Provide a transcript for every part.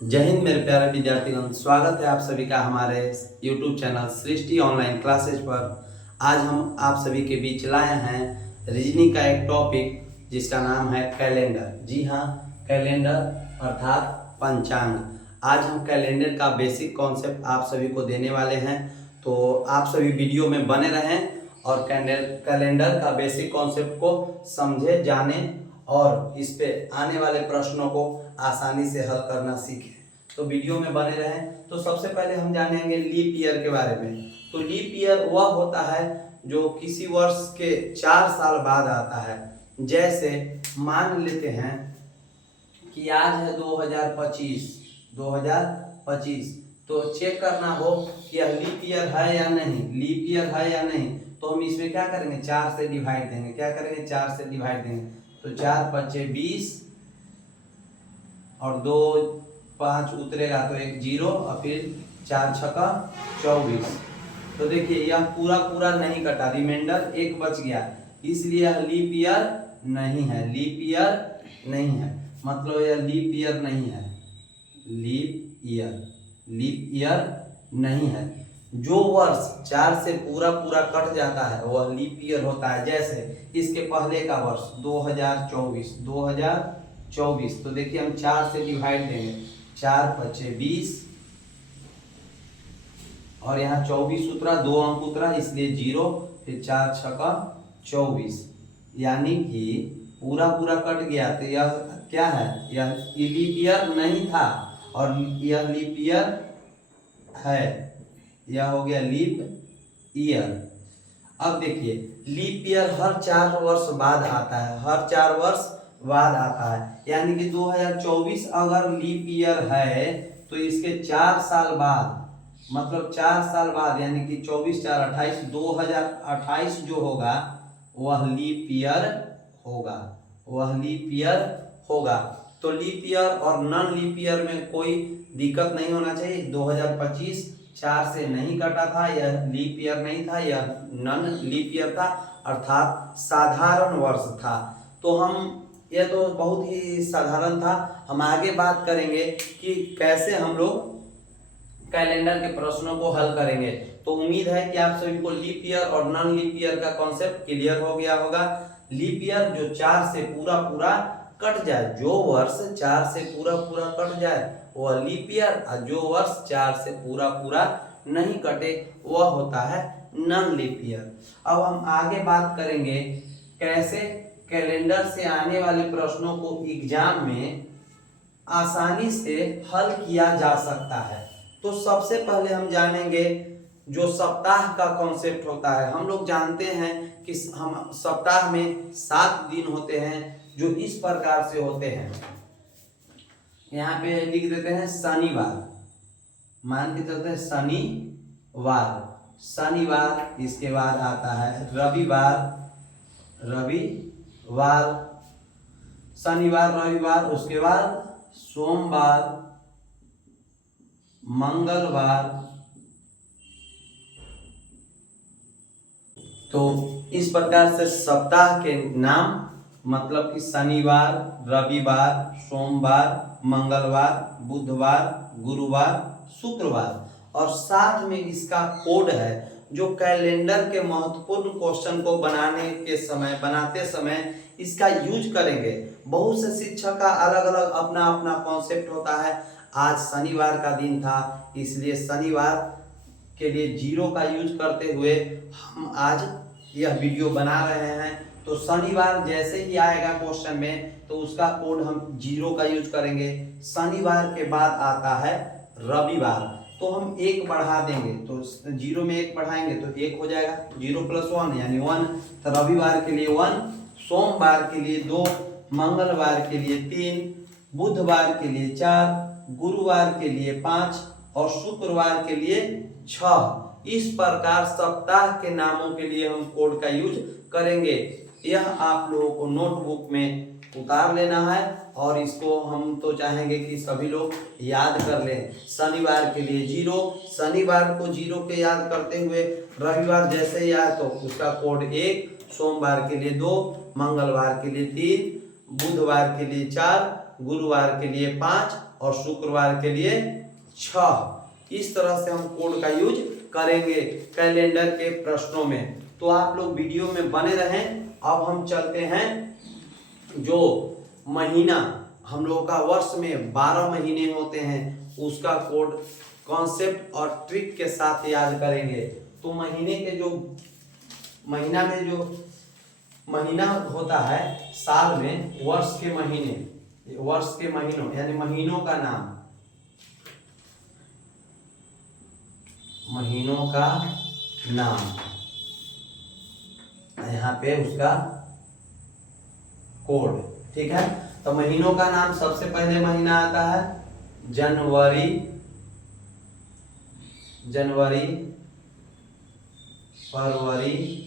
जय हिंद मेरे प्यारे विद्यार्थीगण, स्वागत है आप सभी का हमारे YouTube चैनल सृष्टि ऑनलाइन क्लासेज पर। आज हम आप सभी के बीच लाए हैं रीजनिंग का एक टॉपिक जिसका नाम है कैलेंडर। जी हाँ, कैलेंडर अर्थात पंचांग। आज हम कैलेंडर का बेसिक कॉन्सेप्ट आप सभी को देने वाले हैं, तो आप सभी वीडियो में बने रहें और कैलेंडर का बेसिक कॉन्सेप्ट को समझे, जाने और इस पे आने वाले प्रश्नों को आसानी से हल करना सीखें। तो वीडियो में बने रहें। तो सबसे पहले हम जानेंगे लीप ईयर के बारे में। तो लीप ईयर वह होता है जो किसी वर्ष के 4 साल बाद आता है। जैसे मान लेते हैं कि आज है 2025, तो चेक करना हो कि यह लीप ईयर है या नहीं, लीप ईयर है या नहीं। तो हम इसमें क्या करेंगे, 4 से डिवाइड देंगे। क्या करेंगे, 4 से डिवाइड देंगे। तो 4 पच्चे 20 और 2 5 उतरेगा तो 1 0 और फिर 4 छक्का 24। तो देखिए यह पूरा पूरा नहीं कटा, रिमाइंडर 1 बच गया, इसलिए यह लीप ईयर नहीं है। लीप ईयर नहीं है मतलब यह लीप ईयर नहीं है, लीप ईयर नहीं है। जो वर्ष 4 से पूरा पूरा कट जाता है वह लीप ईयर होता है। जैसे इसके पहले का वर्ष 2024, तो देखिए हम 4 से डिवाइड देंगे। 4 पच्चे 20 और यहाँ 24 उतरा, 2 अंक उतरा इसलिए 0, फिर 4 छक्का 24, यानी कि पूरा पूरा कट गया। तो यह क्या है, यह लीप ईयर नहीं था और यह लीप ईयर है, यह हो गया लीप ईयर। अब देखिए लीप ईयर हर 4 वर्ष बाद आता है, हर 4 वर्ष बाद आता है। यानी कि 2024 अगर लीप ईयर है तो इसके 4 साल बाद, मतलब 4 साल बाद, यानी कि 24 4 28, 2028 जो होगा वह लीप ईयर होगा, वह लीप ईयर होगा। तो लीप ईयर और नॉन लीप ईयर में कोई दिक्कत नहीं होना चाहिए। 2025 4 से नहीं कटा था, यह लीप ईयर नहीं था, यह नॉन लीप ईयर था, अर्थात साधारण वर्ष था। तो हम, यह तो बहुत ही साधारण था। हम आगे बात करेंगे कि कैसे हम लोग कैलेंडर के प्रश्नों को हल करेंगे। तो उम्मीद है कि आप सभी को लीप ईयर और नॉन लीप ईयर का कॉन्सेप्ट क्लियर हो गया होगा। लीप ईयर जो 4 से पूरा पूरा कट जाए, जो वर्ष 4 से पूरा पूरा कट जाए वह लीप ईयर, और जो वर्ष 4 से पूरा पूरा नहीं कटे वह होता है नॉन लीप ईयर। अब हम आगे बात करेंगे कैसे कैलेंडर से आने वाले प्रश्नों को एग्जाम में आसानी से हल किया जा सकता है। तो सबसे पहले हम जानेंगे जो सप्ताह का कॉन्सेप्ट होता है। हम लोग जानते हैं कि हम सप्ताह में 7 दिन होते हैं जो इस प्रकार से होते हैं। यहाँ पे लिख देते हैं शनिवार, मान के चलते हैं शनिवार, इसके बाद आता है रविवार, शनिवार रविवार, उसके बाद सोमवार, मंगलवार। तो इस प्रकार से सप्ताह के नाम, मतलब कि शनिवार, रविवार, सोमवार, मंगलवार, बुधवार, गुरुवार, शुक्रवार, और साथ में इसका कोड है जो कैलेंडर के महत्वपूर्ण क्वेश्चन को बनाते समय इसका यूज करेंगे। बहुत से शिक्षक का अलग अलग अपना अपना कॉन्सेप्ट होता है। आज शनिवार का दिन था इसलिए शनिवार के लिए 0 का यूज करते हुए हम आज यह वीडियो बना रहे हैं। तो शनिवार जैसे ही आएगा क्वेश्चन में तो उसका कोड हम 0 का यूज करेंगे। शनिवार के बाद आता है रविवार, तो हम 1 बढ़ा देंगे, तो 0 में 1 बढ़ाएंगे तो 1 हो जाएगा, 0 + 1 यानी 1। तो रविवार के लिए 1, सोमवार के लिए 2, मंगलवार के लिए 3, बुधवार के लिए 4, गुरुवार के लिए 5 और शुक्रवार के लिए 6। इस प्रकार सप्ताह के नामों के लिए हम कोड का यूज करेंगे। यह आप लोगों को नोटबुक में उतार लेना है और इसको हम तो चाहेंगे कि सभी लोग याद कर लें। शनिवार के लिए 0, शनिवार को 0 के याद करते हुए रविवार जैसे ही आए तो उसका कोड 1, सोमवार के लिए 2, मंगलवार के लिए 3, बुधवार के लिए 4, गुरुवार के लिए 5 और शुक्रवार के लिए 6। इस तरह से हम कोड का यूज करेंगे कैलेंडर के प्रश्नों में। तो आप लोग वीडियो में बने रहें। अब हम चलते हैं, जो महीना हम लोगों का वर्ष में 12 महीने होते हैं उसका कोड कॉन्सेप्ट और ट्रिक के साथ याद करेंगे। तो महीने के जो महीना में जो महीना होता है साल में, वर्ष के महीने, वर्ष के महीनों यानी महीनों का नाम, महीनों का नाम, यहाँ पे उसका कोड। ठीक है, तो महीनों का नाम सबसे पहले महीना आता है जनवरी, जनवरी, फरवरी,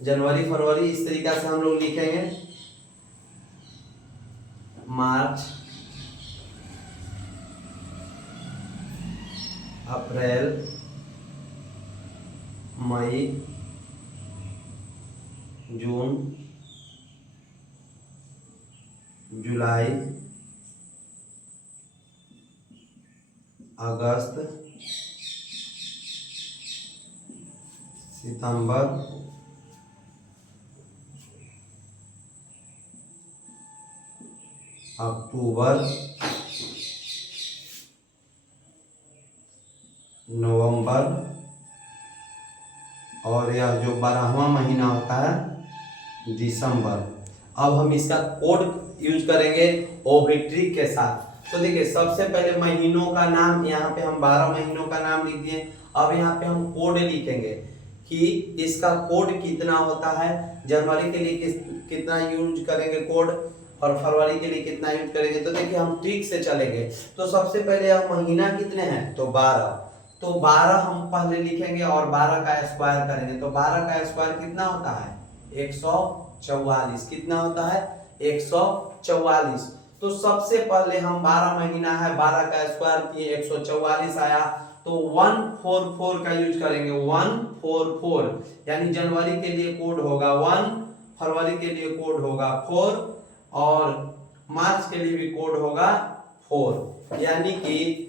जनवरी फरवरी इस तरीका से हम लोग लिखेंगे। मार्च, अप्रैल, मई, जून, जुलाई, अगस्त, सितंबर, अक्टूबर, नवंबर, और यह जो 12वां महीना होता है दिसंबर। अब हम इसका कोड यूज करेंगे ओबिट्रिक के साथ। तो देखिए सबसे पहले महीनों का नाम, यहाँ पे हम 12 महीनों का नाम लिख दिए। अब यहाँ पे हम कोड लिखेंगे कि इसका कोड कितना होता है। जनवरी के लिए कितना यूज करेंगे कोड, और फरवरी के लिए कितना यूज करेंगे। तो देखिए हम ट्रिक से चलेंगे। तो सबसे पहले अब महीना कितने हैं, तो 12। तो 12 हम पहले लिखेंगे और 12 का स्क्वायर करेंगे। तो 12 का स्क्वायर कितना होता है, 144। कितना होता है, 144। तो सबसे पहले हम 12 महीना है, 12 का स्क्वायर किए, 144 आया। तो 144 का यूज करेंगे, 144। यानी जनवरी के लिए कोड होगा 1, फरवरी के लिए कोड होगा 4, और मार्च के लिए भी कोड होगा 4। यानी कि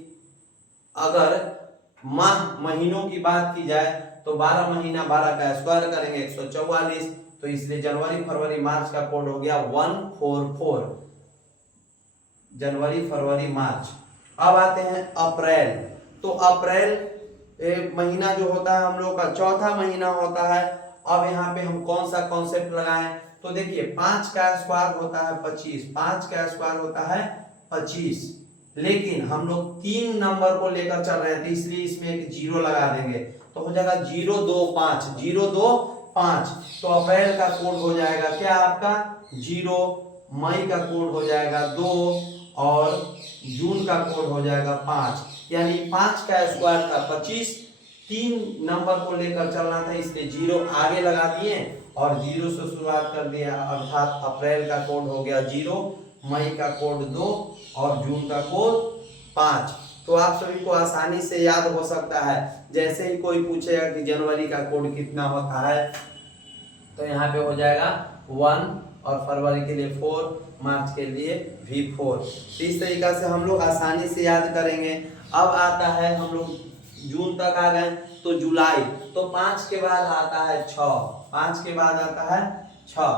अगर महीनों की बात की जाए तो 12 महीना 12 का स्क्वायर करेंगे 144। तो इसलिए जनवरी फरवरी मार्च का कोड हो गया 144। जनवरी फरवरी मार्च। अब आते हैं अप्रैल। तो अप्रैल महीना जो होता है हम लोग का चौथा महीना होता है। अब यहाँ पे हम कौन सा कॉन्सेप्ट लगाएं, तो देखिए 5 का स्क्वायर होता है 25, 5 का स्क्वायर होता है 25। लेकिन हम लोग 3 नंबर को लेकर चल रहे हैं, तो इसलिए इसमें एक जीरो लगा देंगे। तो हो जाएगा 025, 025। तो अप्रैल का कोड हो जाएगा क्या आपका 0, मई का कोड हो जाएगा 2, और जून का कोड हो जाएगा 5। यानी 5 का स्क्वायर था 25, 3 नंबर को लेकर चलना था, इसलिए 0 आगे लगा दिए और 0 से शुरुआत कर दिया। अर्थात अप्रैल का कोड हो गया 0, मई का कोड 2, और जून का कोड 5। तो आप सभी को आसानी से याद हो सकता है। जैसे ही कोई पूछेगा कि जनवरी का कोड कितना होता है, तो यहाँ पे हो जाएगा 1, और फरवरी के लिए 4, मार्च के लिए भी 4। इस तरीका से हम लोग आसानी से याद करेंगे। अब आता है, हम लोग जून तक आ गए, तो जुलाई। तो 5 के बाद आता है 6, 5 के बाद आता है 6,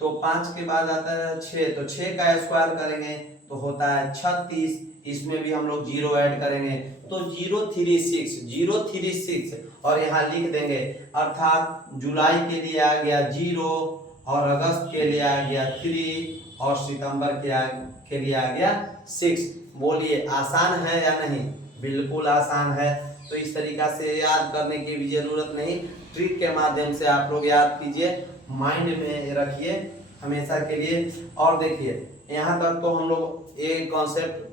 तो 5 के बाद आता है 6। तो 6 का स्क्वायर करेंगे तो होता है 36। इसमें भी हम लोग 0 ऐड करेंगे तो 036, 036, और यहाँ लिख देंगे। अर्थात जुलाई के लिए आ गया 0, और अगस्त के लिए आ गया 3, और सितंबर के लिए आ गया 6। बोलिए आसान है या नहीं, बिल्कुल आसान है। तो इस तरीका से याद करने की भी जरूरत नहीं, ट्रिक के माध्यम से आप लोग याद कीजिए, माइंड में रखिए हमेशा के लिए। और देखिए यहाँ तक तो हम लोग एक कॉन्सेप्ट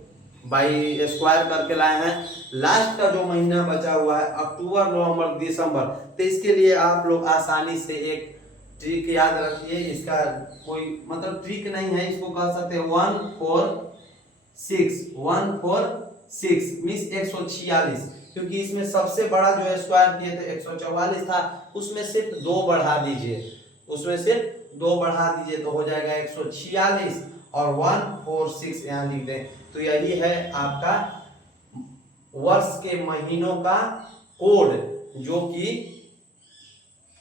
बाई स्क्वायर करके लाए हैं। लास्ट का जो महीना बचा हुआ है अक्टूबर नवंबर दिसंबर, तो इसके लिए आप लोग आसानी से एक ट्रिक याद रखिए। इसका कोई मतलब ट्रिक नहीं है, इसको कह सकते हैं 146, 146 मीन्स 146। क्योंकि इसमें सबसे बड़ा जो स्क्वायर किए थे 144 था, उसमें सिर्फ 2 बढ़ा दीजिए, उसमें सिर्फ 2 बढ़ा दीजिए तो हो जाएगा 146। और 146 यहाँ लिख दें। तो यही है आपका वर्ष के महीनों का कोड, जो कि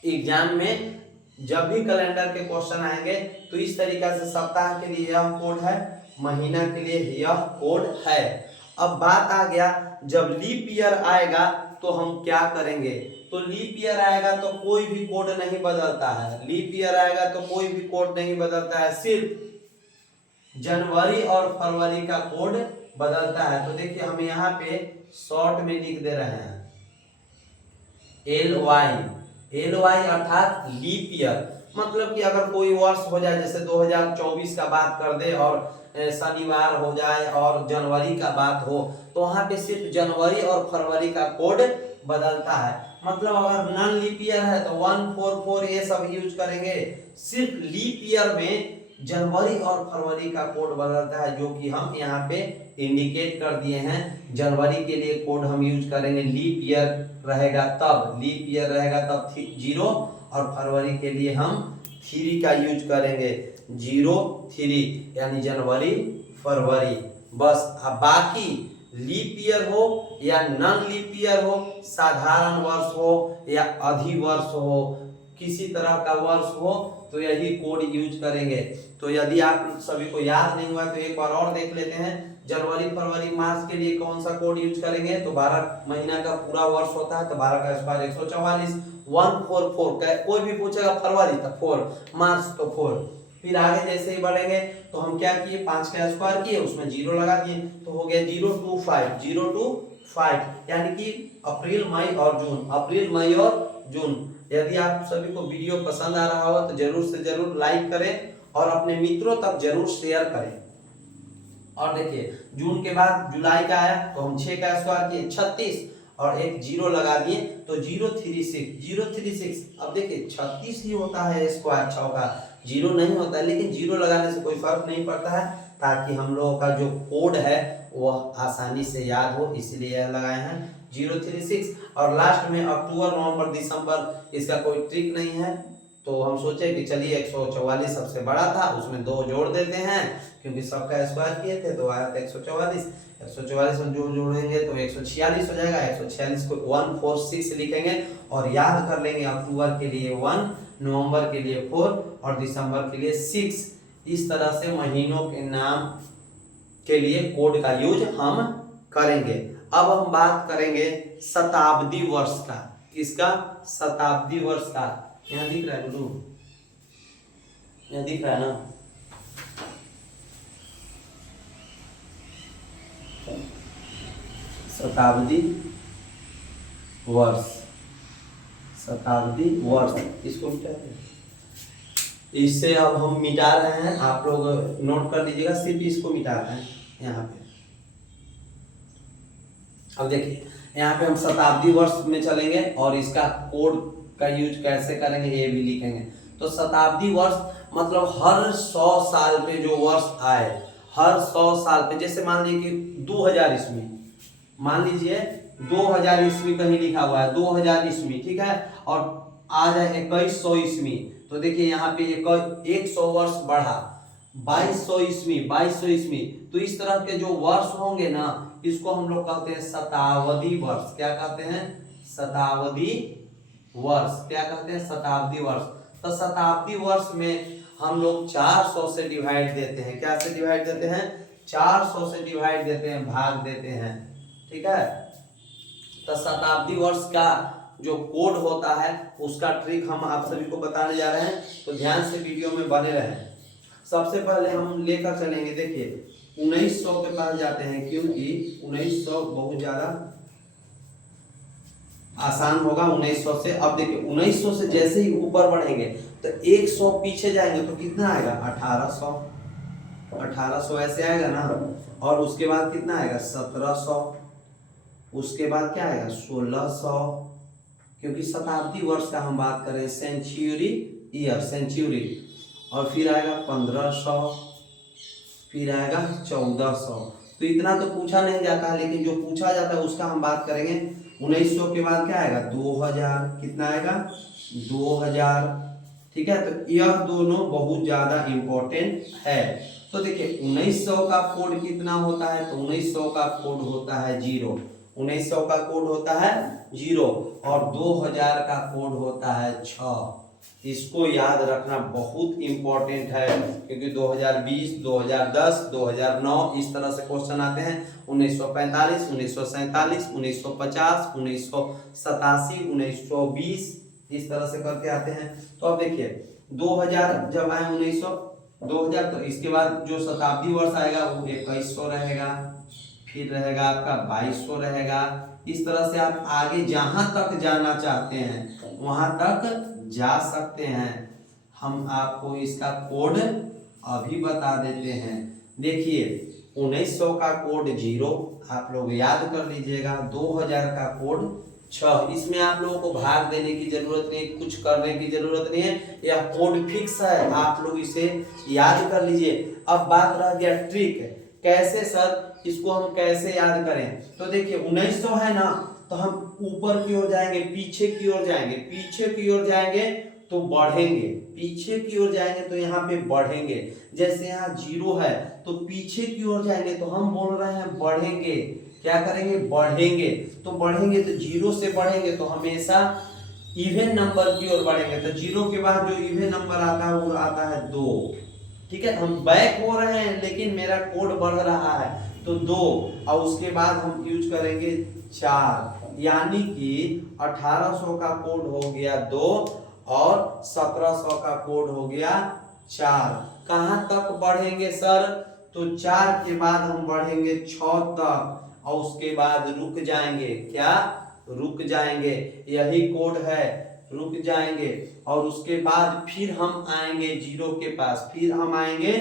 एग्जाम में जब भी कैलेंडर के क्वेश्चन आएंगे तो इस तरीका से सप्ताह के लिए यह कोड है, महीना के लिए यह कोड है। अब बात आ गया जब लीप ईयर आएगा तो हम क्या करेंगे। तो लीप ईयर आएगा तो कोई भी कोड नहीं बदलता है, लीप ईयर आएगा तो कोई भी कोड नहीं बदलता है, सिर्फ जनवरी और फरवरी का कोड बदलता है। तो देखिए हम यहाँ पे शॉर्ट में लिख दे रहे हैं LY अर्थात लीप ईयर। मतलब कि अगर कोई वर्ष हो जाए, जैसे 2024 का बात कर दे और शनिवार हो जाए और जनवरी का बात हो, तो वहां पे सिर्फ जनवरी और फरवरी का कोड बदलता है। मतलब अगर नॉन लीप ईयर है तो 144 ये सब यूज करेंगे। सिर्फ लीप ईयर में जनवरी और फरवरी का कोड बदलता है, जो कि हम यहाँ पे इंडिकेट कर दिए हैं। जनवरी के लिए कोड हम यूज करेंगे, लीप ईयर रहेगा तब, लीप ईयर रहेगा तब 0, और फरवरी के लिए हम 3 का यूज करेंगे, 03, यानी जनवरी फरवरी बस। अब बाकी लीप ईयर हो या नॉन लीप ईयर हो, साधारण वर्ष हो या अधिवर्ष हो, किसी तरह का वर्ष हो, तो यही कोड यूज करेंगे। तो यदि आप सभी को याद नहीं हुआ तो एक बार और देख लेते हैं। जनवरी फरवरी मार्च के लिए कौन सा कोड यूज करेंगे, तो 12 महीना का पूरा वर्ष होता है तो 12 का स्क्वायर 144, 144। कोई भी पूछेगा फरवरी तो 4, मार्च तो 4। फिर आगे जैसे ही बढ़ेंगे तो हम क्या किए, 5 का स्क्वायर किए, उसमें 0 लगा दिए, तो हो गया 025, यानी कि अप्रैल मई और जून, अप्रैल मई और जून। यदि आप सभी को वीडियो पसंद आ रहा हो तो जरूर से जरूर लाइक करें और अपने मित्रों तक जरूर शेयर करें। और देखिए जून के बाद जुलाई का आया तो हम 6 का स्क्वायर किए 36 और एक 0 लगा दिए तो 036। अब देखिए 36 ही होता है स्क्वायर, 6 का 0 नहीं होता है, लेकिन 0 लगाने से कोई फर्क नहीं पड़ता है, ताकि हम लोगों का जो कोड है वह आसानी से याद हो, इसलिए यह लगाए हैं 036। और लास्ट में अक्टूबर नवंबर दिसंबर, इसका कोई ट्रिक नहीं है, तो हम सोचे कि चलिए 144 सबसे बड़ा था, उसमें 2 जोड़ देते हैं, क्योंकि सबका स्क्वायर किए थे तो आया था 144 हम जो जोड़ेंगे तो 146 हो जाएगा। 146 को 146 लिखेंगे और याद कर लेंगे अक्टूबर के लिए 1, नवंबर के लिए 4 और दिसंबर के लिए 6। इस तरह से महीनों के नाम के लिए कोड का यूज हम करेंगे। अब हम बात करेंगे शताब्दी वर्ष का। इसका शताब्दी वर्ष का यहाँ दिख रहा है गुरु, यहाँ दिख रहा है ना, शताब्दी वर्ष, शताब्दी वर्ष, इसको मिटाते हैं। इससे अब हम मिटा रहे हैं, आप लोग नोट कर लीजिएगा, सिर्फ इसको मिटा रहे हैं यहाँ पे। अब देखिए यहाँ पे हम शताब्दी वर्ष में चलेंगे और इसका कोड का यूज कैसे करेंगे ये भी लिखेंगे। तो शताब्दी वर्ष मतलब हर 100 साल पे जो वर्ष आए, हर 100 साल पे, जैसे मान लीजिए कि 2000 ईस्वी, मान लीजिए 2000 ईस्वी कहीं लिखा हुआ है, 2000 ईस्वी, ठीक है, और आ जाए 2100 ईस्वी, तो देखिए यहाँ पे 100 वर्ष बढ़ा, 2200 ईस्वी, तो इस तरह के जो वर्ष होंगे ना, इसको हम लोग कहते हैं शताब्दी वर्ष। क्या कहते हैं? शताब्दी वर्ष। क्या कहते हैं? शताब्दी वर्ष। तो शताब्दी वर्ष में हम लोग 400 से डिवाइड देते हैं। क्या से डिवाइड देते हैं? 400 से डिवाइड देते हैं, भाग देते हैं, ठीक है। तो शताब्दी वर्ष का जो कोड होता है उसका ट्रिक हम आप सभी को बताने जा रहे हैं, तो ध्यान से वीडियो में बने रहें। सबसे पहले हम लेकर चलेंगे, देखिए 1900 के पास जाते हैं, क्योंकि 1900 बहुत ज्यादा आसान होगा 1900 से। अब देखिए 1900 से जैसे ही ऊपर बढ़ेंगे तो 100 पीछे जाएंगे तो कितना आएगा? 1800 ऐसे आएगा ना, और उसके बाद कितना आएगा? 1700, उसके बाद क्या आएगा? 1600, क्योंकि शताब्दी वर्ष का हम बात करें, सेंचुरी ईयर, सेंचुरी, और फिर आएगा 1500, फिर आएगा 1400। तो इतना तो पूछा नहीं जाता है, लेकिन जो पूछा जाता है उसका हम बात करेंगे। 1900 के बाद क्या आएगा? 2000, कितना आएगा? 2000, ठीक है। तो यह दोनों बहुत ज्यादा इंपॉर्टेंट है। तो देखिए 1900 का कोड कितना होता है, तो 1900 का कोड होता है 0, 1900 का कोड होता है 0 और 2000 का कोड होता है 6। इसको याद रखना बहुत इंपॉर्टेंट है, क्योंकि 2020, 2010, 2009 इस तरह से क्वेश्चन आते हैं। 1945, 1947, 1950, 1987, 1920 इस तरह से करके आते हैं। तो अब देखिए 2000 जब आए 2000, तो इसके बाद जो शताब्दी वर्ष आएगा वो 2100 रहेगा, फिर रहेगा आपका 2200 रहेगा। इस तरह से आप आगे जहां तक जाना चाहते हैं वहां तक जा सकते हैं। हम आपको इसका कोड अभी बता देते हैं। देखिए 1900 का कोड 0 आप लोग याद कर लीजिएगा, 2000 का कोड 6। इसमें आप लोगों को भाग देने की जरूरत नहीं, कुछ करने की जरूरत नहीं है, यह कोड फिक्स है, आप लोग इसे याद कर लीजिए। अब बात रह गया ट्रिक, कैसे सर इसको हम कैसे याद करें। तो देखिए 1900 है ना, तो हम ऊपर की ओर जाएंगे, पीछे की ओर जाएंगे, पीछे की ओर जाएंगे तो बढ़ेंगे, पीछे की ओर जाएंगे तो यहाँ पे बढ़ेंगे। जैसे यहाँ 0 है तो पीछे की ओर जाएंगे तो हम बोल रहे हैं बढ़ेंगे, क्या करेंगे बढ़ेंगे। तो बढ़ेंगे तो 0 से बढ़ेंगे तो हमेशा इवन नंबर की ओर बढ़ेंगे। तो 0 के बाद जो इवन नंबर आता है वो आता है 2। ठीक है, हम बैक हो रहे हैं लेकिन मेरा कोड बढ़ रहा है तो 2, और उसके बाद हम यूज करेंगे 4, यानी कि 1800 का कोड हो गया 2 और 1700 का कोड हो गया 4। कहां तक बढ़ेंगे सर, तो 4 के बाद हम बढ़ेंगे 6 तक और उसके बाद रुक जाएंगे, क्या रुक जाएंगे, यही कोड है, रुक जाएंगे। और उसके बाद फिर हम आएंगे 0 के पास, फिर हम आएंगे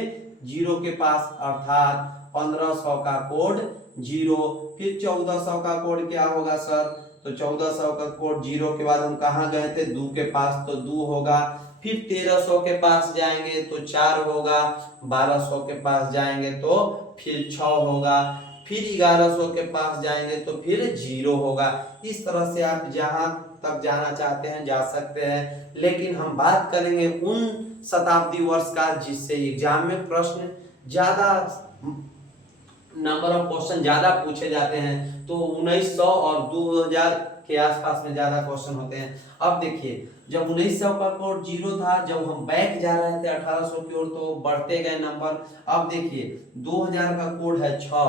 0 के पास, अर्थात 1500 का कोड 0। फिर 1400 का कोड क्या होगा सर, तो 1400 का कोड 0 के बाद हम कहाँ गए थे, 2 के पास, तो 2 होगा। फिर 1300 के पास जाएंगे तो 4 होगा, 1200 के पास जाएंगे तो फिर 6 होगा, फिर 1100 के पास जाएंगे तो फिर 0 होगा। इस तरह से आप जहां तक जाना चाहते हैं जा सकते हैं, लेकिन हम बात करेंगे उन शताब्दी वर्ष का जिससे एग्जाम में प्रश्न ज्यादा, नंबर ऑफ क्वेश्चन ज्यादा पूछे जाते हैं। तो 1900 और 2000 के आसपास में ज्यादा क्वेश्चन होते हैं। अब देखिए जब 1900 का कोड 0 था, जब हम बैक जा रहे थे 1800 की ओर तो बढ़ते गए नंबर। अब देखिए 2000 का कोड है 6,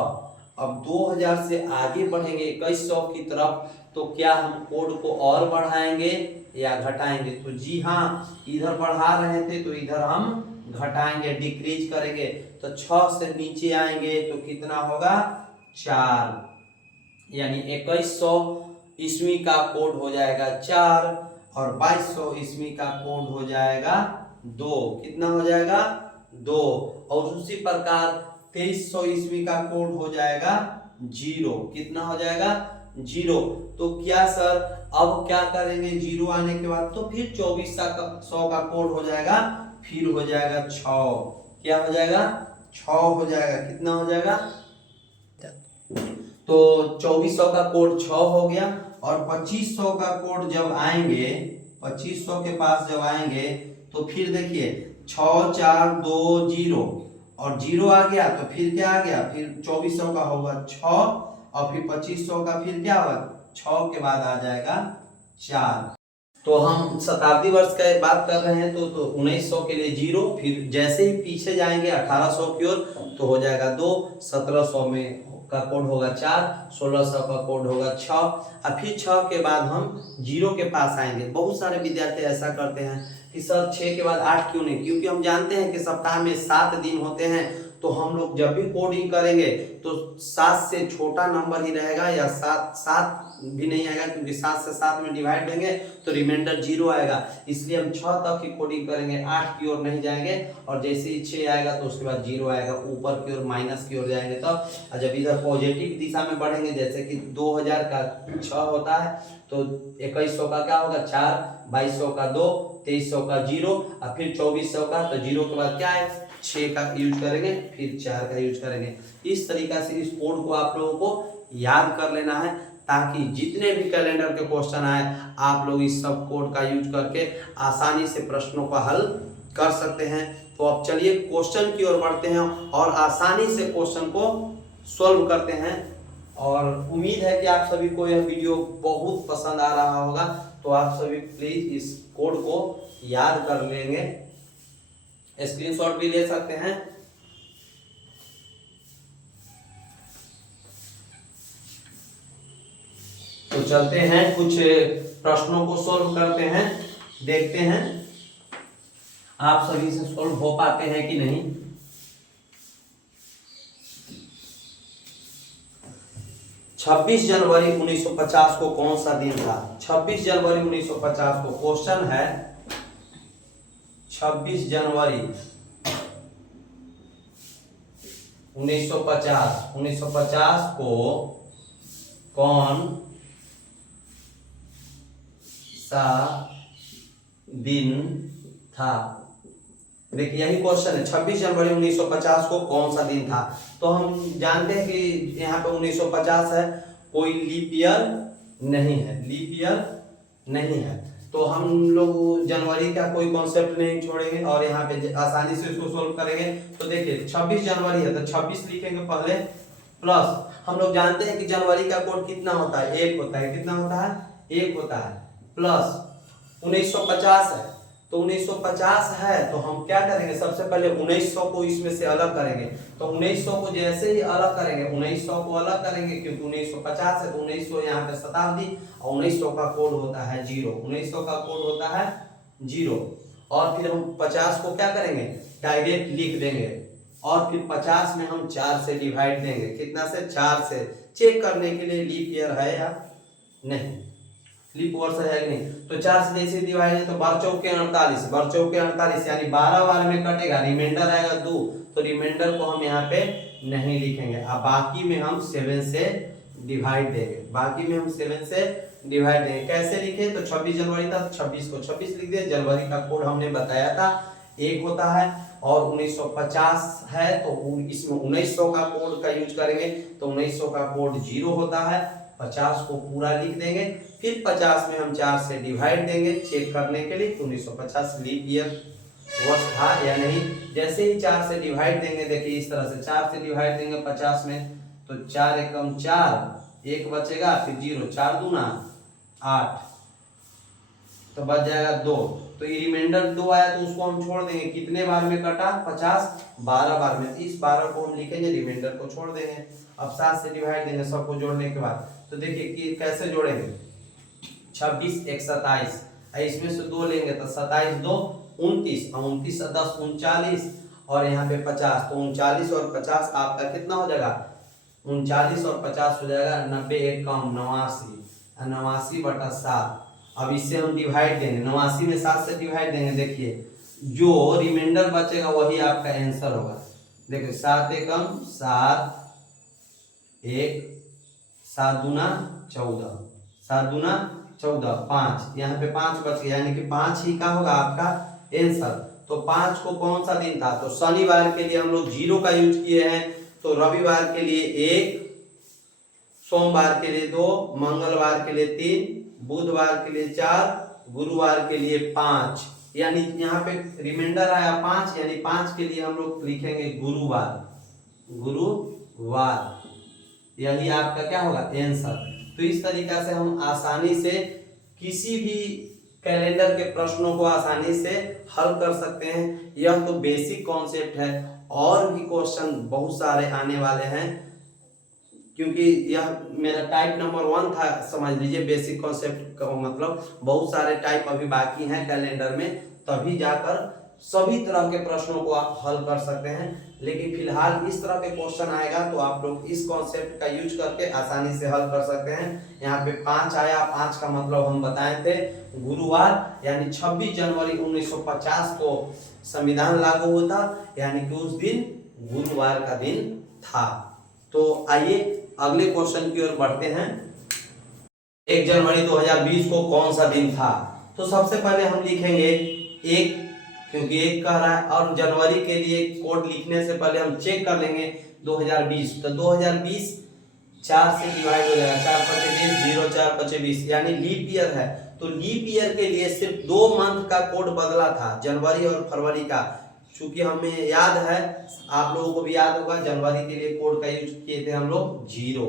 अब 2000 से आगे बढ़ेंगे 2100 की तरफ, तो क्या हम कोड को और बढ़ाएंगे या घटाएंगे, तो जी हाँ, इधर बढ़ा रहे थे तो इधर हम घटाएंगे, डिक्रीज करेंगे। तो 6 से नीचे आएंगे तो कितना होगा 4, यानी 2100 ईस्वी का कोड हो जाएगा 4 और 2200 ईस्वी का कोड हो जाएगा 2। कितना हो जाएगा 2। और उसी प्रकार 2300 ईस्वी का कोड हो जाएगा 0। कितना हो जाएगा 0। तो क्या सर अब क्या करेंगे 0 आने के बाद, तो फिर 2400 का कोड हो जाएगा, फिर हो जाएगा 6। क्या हो जाएगा 6 हो जाएगा। कितना हो जाएगा, तो 2400 का कोड 6 हो गया। और 2500 का कोड जब आएंगे, 2500 के पास जब आएंगे तो फिर देखिए 6 4 2 0 और 0 आ गया तो फिर क्या आ गया, फिर 2400 का होगा 6 और फिर 2500 का फिर क्या होगा 6 के बाद आ जाएगा 4। तो हम शताब्दी वर्ष का बात कर रहे हैं तो 1900 के लिए 0, फिर जैसे ही पीछे जाएंगे 1800 की ओर तो हो जाएगा 2, 1700 में का कोड होगा 4, 1600 का कोड होगा 6 और फिर 6 के बाद हम 0 के पास आएंगे। बहुत सारे विद्यार्थी ऐसा करते हैं कि सर 6 के बाद 8 क्यों नहीं, क्योंकि हम जानते हैं कि सप्ताह में 7 दिन होते हैं, तो हम लोग जब भी कोडिंग करेंगे तो 7 से छोटा नंबर ही रहेगा या 7 भी नहीं आएगा, क्योंकि 7 से 7 में डिवाइड देंगे तो रिमाइंडर 0 आएगा। इसलिए हम 6 तक ही कोडिंग करेंगे, 8 की ओर नहीं जाएंगे। और जैसे ही 6 आएगा तो उसके बाद 0 आएगा, ऊपर की ओर माइनस की ओर जाएंगे तब। तो जब इधर पॉजिटिव दिशा में बढ़ेंगे, जैसे कि 2000 का 6 होता है तो 2100 का क्या होगा 4, 2200 का 2, 2300 का 0 और फिर 2400 का, तो 0 के बाद क्या है 6 का यूज करेंगे, फिर 4 का यूज करेंगे। इस तरीका से इस कोड को आप लोगों को याद कर लेना है, ताकि जितने भी कैलेंडर के क्वेश्चन आए आप लोग इस सब कोड का यूज करके आसानी से प्रश्नों का हल कर सकते हैं। तो अब चलिए क्वेश्चन की ओर बढ़ते हैं और आसानी से क्वेश्चन को सॉल्व करते हैं। और उम्मीद है कि आप सभी को यह वीडियो बहुत पसंद आ रहा होगा। तो आप सभी प्लीज इस कोड को याद कर लेंगे, स्क्रीनशॉट भी ले सकते हैं। तो चलते हैं कुछ प्रश्नों को सॉल्व करते हैं, देखते हैं आप सभी से सॉल्व हो पाते हैं कि नहीं। छब्बीस जनवरी 1950 को कौन सा दिन था? 26 जनवरी 1950 को क्वेश्चन है 26 जनवरी 1950 को कौन सा दिन था? देखिए यही क्वेश्चन है, 26 जनवरी 1950 को कौन सा दिन था। तो हम जानते हैं कि यहाँ पे 1950 है, कोई लीप ईयर नहीं है, लीप ईयर नहीं है। तो हम लोग जनवरी का कोई कॉन्सेप्ट नहीं छोड़ेंगे और यहाँ पे आसानी से इसको सोल्व करेंगे। तो देखिए 26 जनवरी है तो 26 लिखेंगे पहले, प्लस हम लोग जानते हैं कि जनवरी का कोड कितना होता है, 1 होता है। कितना होता है? 1 होता है। प्लस 1950 है, तो 1950 है तो हम क्या करेंगे, सबसे पहले 1900 को इसमें से अलग करेंगे। तो 1900 को जैसे ही अलग करेंगे, 1900 को अलग करेंगे क्योंकि 1950 है तो 1900 यहाँ पे शताब्दी और 1900 का कोड होता है 0। 1900 का कोड होता है 0। और फिर हम 50 को क्या करेंगे, डायरेक्ट लिख देंगे और फिर 50 में हम 4 से डिवाइड देंगे। कितना से? 4 से। चेक करने के लिए लीप ईयर है या नहीं, लीप वर्ष है कि नहीं। तो 4 से जैसे डिवाइड है तो 12 चौके 48, 12 चौके 48 यानी 12 बार में कटेगा, रिमाइंडर आएगा 2, तो रिमाइंडर को हम यहाँ पे नहीं लिखेंगे। अब बाकी में हम 7 से डिवाइड देंगे, बाकी में हम 7 से डिवाइड देंगे। कैसे लिखे? तो 26 जनवरी था, 26 को 26 लिख दिया। जनवरी का कोड हमने बताया था 1 होता है और 1950 है तो इसमें 1900 का कोड का यूज करेंगे, तो 1900 का कोड 0 होता है। 50 को पूरा लिख देंगे, फिर 50 में हम 4 से डिवाइड देंगे चेक करने के लिए 1950 लीप ईयर वर्ष था या नहीं। जैसे ही 4 से डिवाइड देंगे, देखिए इस तरह से 4 से डिवाइड देंगे 50 में, तो 4 एकम 4, 1 बचेगा, फिर 0, 4 दूना 8, तो बच जाएगा 2। तो ये रिमाइंडर 2 आया तो उसको हम छोड़ देंगे। कितने बार में कटा? 50, 12 बार में। इस 12 को हम लिखेंगे, रिमाइंडर को छोड़ देंगे। अब 7 से डिवाइड देंगे सबको जोड़ने के बाद। तो देखिए कि कैसे जोड़ेंगे, 26 1 27, इसमें से 2 लेंगे तो 27 2 29, 29 10 39 और यहाँ पे 50, तो 39 और 50 आपका कितना हो जाएगा? 39 और 50 हो जाएगा 90 1 कम 89, 89/7। अब इससे हम डिवाइड देंगे, 89 में 7 से डिवाइड देंगे। देखिए जो रिमाइंडर बचेगा वही आपका आंसर होगा। देखिए 7 एकम 7, 1 7 दूना 14, 7 दूना 14, 5, यहाँ पे 5 बच गया, यानी कि 5 ही का होगा आपका आंसर। तो 5 को कौन सा दिन था? तो शनिवार के लिए हम लोग 0 का यूज किए हैं, तो रविवार के लिए 1, सोमवार के लिए 2, मंगलवार के लिए 3, बुधवार के लिए 4, गुरुवार के लिए 5, यानी यहाँ पे रिमाइंडर आया 5, यानी 5 के लिए हम लोग लिखेंगे गुरुवार, गुरुवार। यही आपका क्या होगा? आंसर। तो इस तरीका से हम आसानी से किसी भी कैलेंडर के प्रश्नों को आसानी से हल कर सकते हैं। यह तो बेसिक कॉन्सेप्ट है, और भी क्वेश्चन बहुत सारे आने वाले हैं, क्योंकि यह मेरा टाइप नंबर 1 था। समझ लीजिए बेसिक कॉन्सेप्ट का मतलब बहुत सारे टाइप अभी बाकी हैं कैलेंडर में, तभी जाकर सभी तरह के प्रश्नों को आप हल कर सकते हैं। लेकिन फिलहाल इस तरह के क्वेश्चन आएगा तो आप लोग इस कॉन्सेप्ट का यूज करके आसानी से हल कर सकते हैं। यहाँ पे 5 आया, 5 का मतलब हम बताए थे गुरुवार, यानी 26 जनवरी 1950 को संविधान लागू हुआ था, यानी कि उस दिन गुरुवार का दिन था। तो आइए अगले क्वेश्चन की ओर बढ़ते हैं। 1 जनवरी 2020 को कौन सा दिन था? तो सबसे पहले हम लिखेंगे 1, क्योंकि 1 कह रहा है, और जनवरी के लिए कोड लिखने से पहले हम चेक कर लेंगे 2020। तो 2020 4 से डिवाइड हो जाएगा, 4 पचे 20, 0 4 पचे 20, यानी लीप ईयर है। तो लीप ईयर के लिए सिर्फ 2 मंथ का कोड बदला था, जनवरी और फरवरी का। चूंकि हमें याद है, आप लोगों को भी याद होगा, जनवरी के लिए कोड का यूज किए थे हम लोग 0।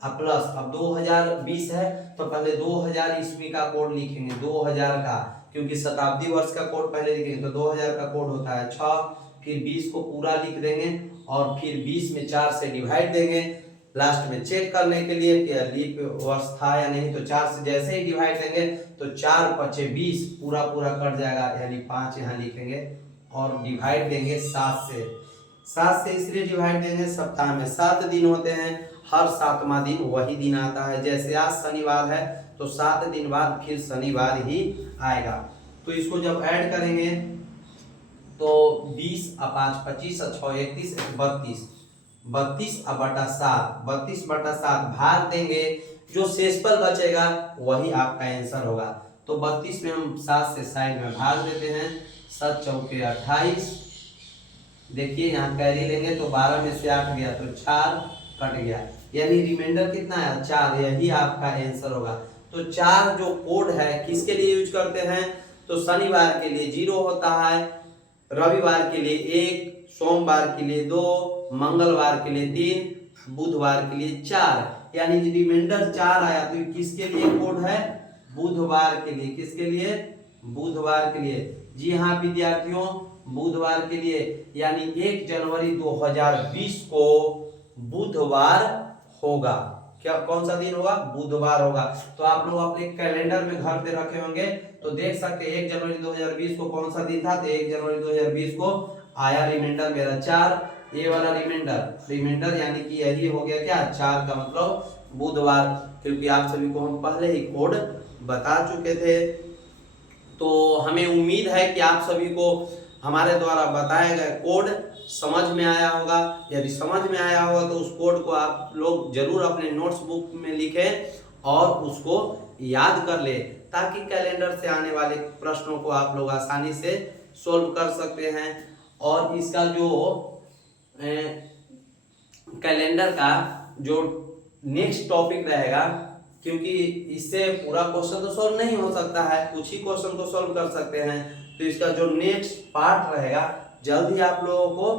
अब प्लस, अब 2020 है तो पहले 2000 ईस्वी का कोड लिखेंगे, 2000 का, क्योंकि शताब्दी वर्ष का कोड पहले लिखेंगे तो 2000 का कोड होता है 6, फिर 20 को पूरा लिख देंगे और फिर 20 में 4 से डिवाइड देंगे, लास्ट में चेक करने के लिए कि लीप वर्ष था या नहीं, तो 4 से जैसे ही डिवाइड देंगे तो 4 × 20 पूरा पूरा कट जाएगा, यानी 5 यहाँ लिखेंगे और डिवाइड देंगे 7 से। 7 से इसलिए डिवाइड देंगे, सप्ताह में 7 दिन होते हैं, हर 7वां दिन वही दिन आता है। जैसे आज शनिवार है तो 7 दिन बाद फिर शनिवार ही आएगा। तो इसको जब ऐड करेंगे तो 20 और 5 25 और 6 31 32, 32 और बटा 7, 32 बटा 7 भाग देंगे, जो शेषफल बचेगा वही आपका आंसर होगा। तो 32 में हम 7 से साइड में भाग देते हैं, 7 चौके 28, देखिए यहाँ कैरी लेंगे तो 12 में से 8 गया तो 4 कट गया, यानी रिमाइंडर कितना है 4, यही आपका आंसर होगा। तो 4 जो कोड है किसके लिए यूज करते हैं, तो शनिवार के लिए 0 होता है, रविवार के लिए 1, सोमवार के लिए 2, मंगलवार के लिए 3, बुधवार के लिए 4, यानी रिमाइंडर 4 आया तो किसके लिए कोड है, बुधवार के लिए। किसके लिए, बुधवार के लिए। जी हाँ विद्यार्थियों, बुधवार के लिए, यानी 1 जनवरी 2020 को बुधवार होगा। क्या कौन सा दिन होगा, बुधवार होगा। तो आप लोग अपने कैलेंडर में घर पे रखे होंगे तो देख सकते हैं 1 जनवरी 2020 को कौन सा दिन था, तो 1 जनवरी 2020 को आया रिमाइंडर मेरा 4, ये वाला रिमाइंडर यानी कि यही हो गया क्या 4 का मतलब बुधवार, क्योंकि आप सभी को हम पहले ही कोड बता चुके थे। तो हमें उम्मीद है कि आप सभी को हमारे द्वारा बताया गया कोड समझ में आया होगा। यदि समझ में आया होगा तो उस कोड को आप लोग जरूर अपने नोट्स बुक में लिखें और उसको याद कर ले, ताकि कैलेंडर से आने वाले प्रश्नों को आप लोग आसानी से सोल्व कर सकते हैं। और इसका जो कैलेंडर का जो नेक्स्ट टॉपिक रहेगा, क्योंकि इससे पूरा क्वेश्चन तो सोल्व नहीं हो सकता है, कुछ ही क्वेश्चन को सोल्व कर सकते हैं, तो इसका जो नेक्स्ट पार्ट रहेगा जल्द ही आप लोगों को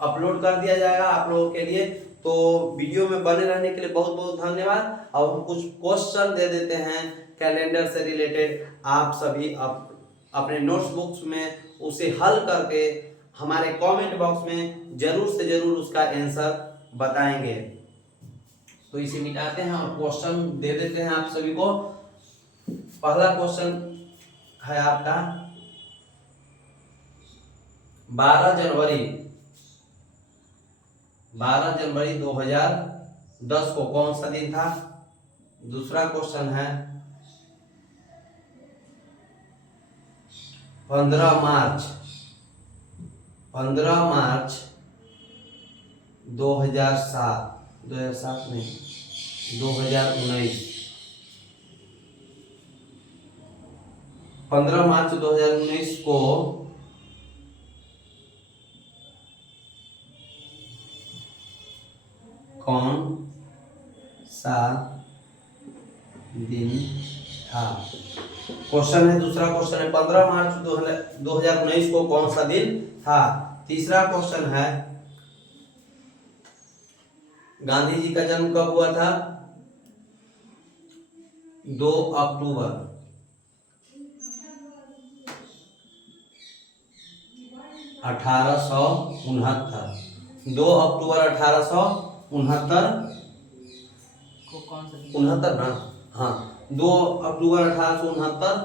अपलोड कर दिया जाएगा आप लोगों के लिए। तो वीडियो में बने रहने के लिए बहुत बहुत धन्यवाद। अब हम कुछ क्वेश्चन दे देते हैं कैलेंडर से रिलेटेड, आप सभी अपने नोट्स बुक्स में उसे हल करके हमारे कमेंट बॉक्स में जरूर से जरूर उसका आंसर बताएंगे। तो इसे मिटाते हैं और क्वेश्चन दे देते हैं आप सभी को। पहला क्वेश्चन है आपका 12 जनवरी 2010 को कौन सा दिन था। दूसरा क्वेश्चन है 15 मार्च 2019 15 मार्च 2019 को कौन सा दिन था। क्वेश्चन है, दूसरा क्वेश्चन है 15 मार्च 2019 को कौन सा दिन था। तीसरा क्वेश्चन है गांधी जी का जन्म कब हुआ था, 2 अक्टूबर 1869। 2 अक्टूबर 1869 को कौन सा 69 ना, हाँ 2 अक्टूबर 1869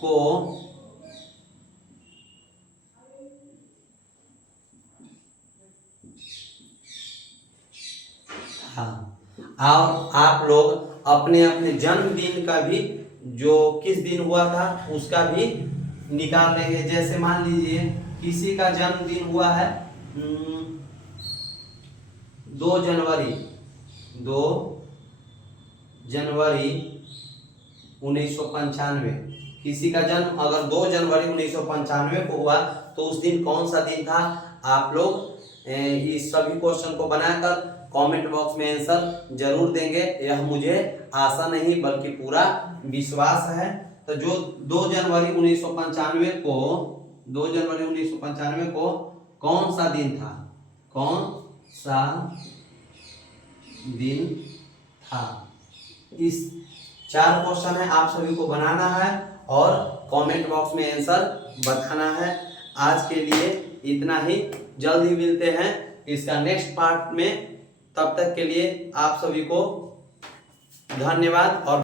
को हाँ। और आप लोग अपने अपने जन्मदिन का भी जो किस दिन हुआ था उसका भी निकाल लेंगे। जैसे मान लीजिए किसी का जन्मदिन हुआ है 2 जनवरी 1995, किसी का जन्म अगर 2 जनवरी 1995 को हुआ तो उस दिन कौन सा दिन था। आप लोग इस सभी क्वेश्चन को बनाकर कमेंट बॉक्स में आंसर जरूर देंगे, यह मुझे आशा नहीं बल्कि पूरा विश्वास है। तो जो 2 जनवरी 1995 को 2 जनवरी 1995 को कौन सा दिन था? कौन सा दिन था? इस 4 क्वेश्चन है, आप सभी को बनाना है और कमेंट बॉक्स में आंसर बताना है। आज के लिए इतना ही, जल्द ही मिलते हैं इसका नेक्स्ट पार्ट में। तब तक के लिए आप सभी को धन्यवाद और